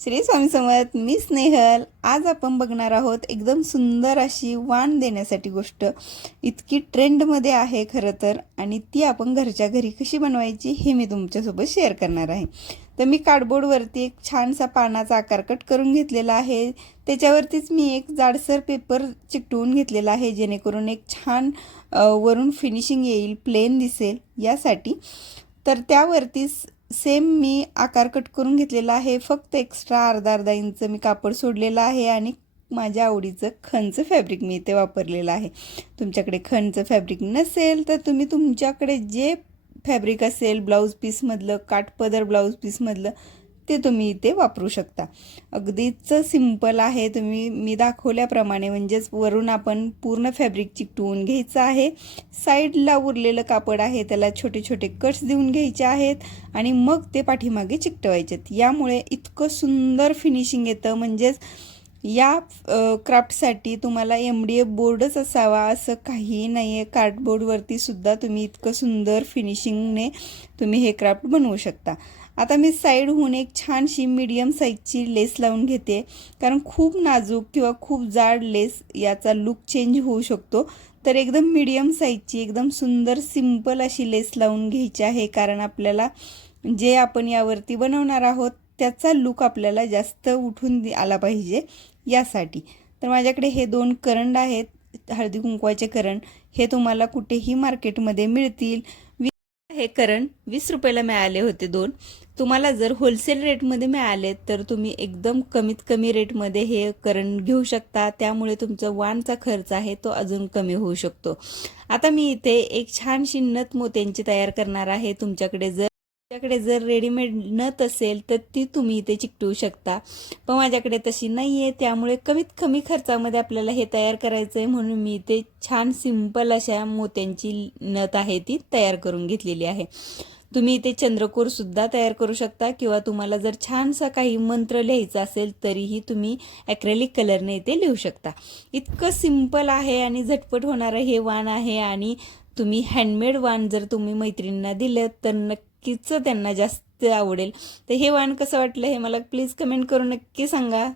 श्री स्वामी समर्थ मी स्नेहल. आज आपण बघणार आहोत एकदम सुंदर अशी वाण देण्यासाठी गोष्ट. इतकी ट्रेंडमध्ये आहे खरं तर आणि ती आपण घरच्या घरी कशी बनवायची हे मी तुमच्यासोबत शेअर करणार आहे. तर मी कार्डबोर्डवरती एक छानसा पानाचा आकार कट करून घेतलेला आहे. त्याच्यावरतीच मी एक जाडसर पेपर चिकटवून घेतलेला आहे जेणेकरून एक छान वरून फिनिशिंग येईल प्लेन दिसेल यासाठी. तर त्यावरतीच सेम मी आकार कट करून घेतलेला आहे. फक्त एक्स्ट्रा अर्धा अर्धा इंच मी कापड सोडलेलं आहे आणि माझ्या आवडीचं खणचं फॅब्रिक मी इथे वापरलेलं आहे. तुमच्याकडे खणचं फॅब्रिक नसेल तर तुम्ही तुमच्याकडे जे फॅब्रिक असेल ब्लाऊज पीसमधलं काठपदर ब्लाऊज पीसमधलं ते तुम्ही इथे वापरू शकता. अगदीच सिंपल आहे. तुम्ही मी दाखवल्याप्रमाणे म्हणजेच वरून आपण पूर्ण फॅब्रिक चिकटवून घ्यायचं आहे. साईडला उरलेलं कापड आहे त्याला छोटे छोटे कट्स देऊन घ्यायचे आहेत आणि मग ते पाठीमागे चिकटवायचेत यामुळे इतकं सुंदर फिनिशिंग येतं. म्हणजेच या क्राफ्टसाठी तुम्हाला एम डी एफ बोर्डच असावा असं काहीही नाही आहे कार्डबोर्डवरती सुद्धा तुम्ही इतकं सुंदर फिनिशिंगने तुम्ही हे क्राफ्ट बनवू शकता. आता मी साईडहून एक छानशी मीडियम साईजची लेस लावून घेते. कारण खूप नाजूक किंवा खूप जाड लेस याचा लुक चेंज होऊ शकतो. तर एकदम मीडियम साईजची एकदम सुंदर सिंपल अशी लेस लावून घ्यायची आहे. कारण आपल्याला जे आपण यावरती बनवणार आहोत त्याचा लुक आपल्याला जास्त उठून आला पाहिजे यासाठी. तर माझ्याकडे हे दोन करंड आहेत हळदी कुंकवाचे करंड. हे तुम्हाला कुठेही मार्केटमध्ये मिळतील. हे करण वीस रुपयाला मिळाले होते दोन. तुम्हाला जर होलसेल रेटमध्ये मिळाले तर तुम्ही एकदम कमीत कमी रेटमध्ये हे करण घेऊ शकता. त्यामुळे तुमचा वानचा खर्च आहे तो अजून कमी होऊ शकतो. आता मी इथे एक छानशी नथ मोत्यांची तयार करणार आहे. तुमच्याकडे जर तुमच्याकडे जर रेडीमेड नथ असेल तर ती तुम्ही इथे चिकटवू शकता. पण माझ्याकडे तशी नाही आहे त्यामुळे कमीत कमी खर्चामध्ये आपल्याला हे तयार करायचं आहे म्हणून मी इथे छान सिंपल अशा मोत्यांची नथ आहे ती तयार करून घेतलेली आहे. तुम्ही इथे चंद्रकोर सुद्धा तयार करू शकता किंवा तुम्हाला जर छानसा काही मंत्र लिहायचा असेल तरीही तुम्ही ॲक्रेलिक कलरने इथे लिहू शकता. इतकं सिंपल आहे आणि झटपट होणारं हे वाण आहे आणि तुम्ही हँडमेड वाण जर तुम्ही मैत्रिणींना दिलं तर नक्की नक्कीच त्यांना जास्त आवडेल. तर हे वाण कसं वाटलं हे मला प्लीज कमेंट करून नक्की सांगा.